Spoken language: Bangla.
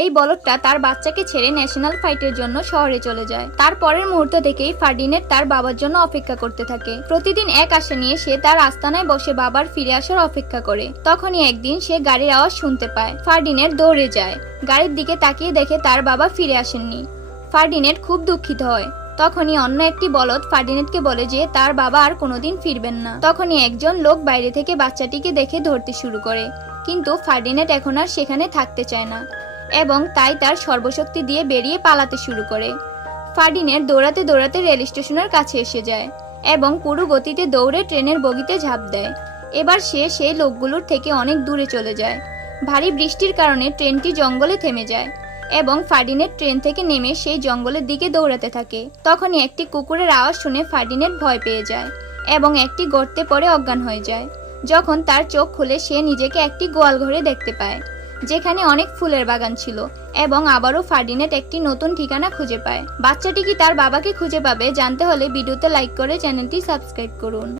এই বলদটা তার বাচ্চাকে ছেড়ে ন্যাশনাল ফাইটের জন্য শহরে চলে যায়। তার পরের মুহূর্ত থেকেই ফার্ডিনেট তার বাবার জন্য অপেক্ষা করতে থাকে। প্রতিদিন এক আশা নিয়ে সে তার আস্তানায় বসে বাবার ফিরে আসার অপেক্ষা করে। তখনই একদিন সে গাড়ির আওয়াজ শুনতে পায়। ফার্ডিনেট দৌড়ে যায়, গাড়ির দিকে তাকিয়ে দেখে তার বাবা ফিরে আসেননি। ফার্ডিনেট খুব দুঃখিত হয়। তখনই অন্য একটি বলদ ফার্ডিনেটকে বলে যে তার বাবা আর কোনোদিন ফিরবেন না। তখনই একজন লোক বাইরে থেকে বাচ্চাটিকে দেখে ধরতে শুরু করে, কিন্তু ফার্ডিনেট এখন আর সেখানে থাকতে চায় না এবং তাই তার সর্বশক্তি দিয়ে বেরিয়ে পালাতে শুরু করে। ফার্ডিনেট দৌড়াতে দৌড়াতে রেল স্টেশনের কাছে এসে যায় এবং পুরো গতিতে দৌড়ে ট্রেনের বগিতে ঝাঁপ দেয়। এবার সে সেই লোকগুলোর থেকে অনেক দূরে চলে যায়। ভারী বৃষ্টির কারণে ট্রেনটি জঙ্গলে থেমে যায় এবং ফার্ডিনেট ট্রেন থেকে নেমে সেই জঙ্গলের দিকে দৌড়াতে থাকে। তখনই একটি কুকুরের আওয়াজ শুনে ফার্ডিনেট ভয় পেয়ে যায় এবং একটি গর্তে পড়ে অজ্ঞান হয়ে যায়। যখন তার চোখ খুলে সে নিজেকে একটি গোয়াল ঘরে দেখতে পায়, যেখানে অনেক ফুলের বাগান ছিল এবং আবারও ফার্ডিনেট একটি নতুন ঠিকানা খুঁজে পায়। বাচ্চাটি কি তার বাবাকে খুঁজে পাবে জানতে হলে ভিডিওতে লাইক করে চ্যানেলটি সাবস্ক্রাইব করুন।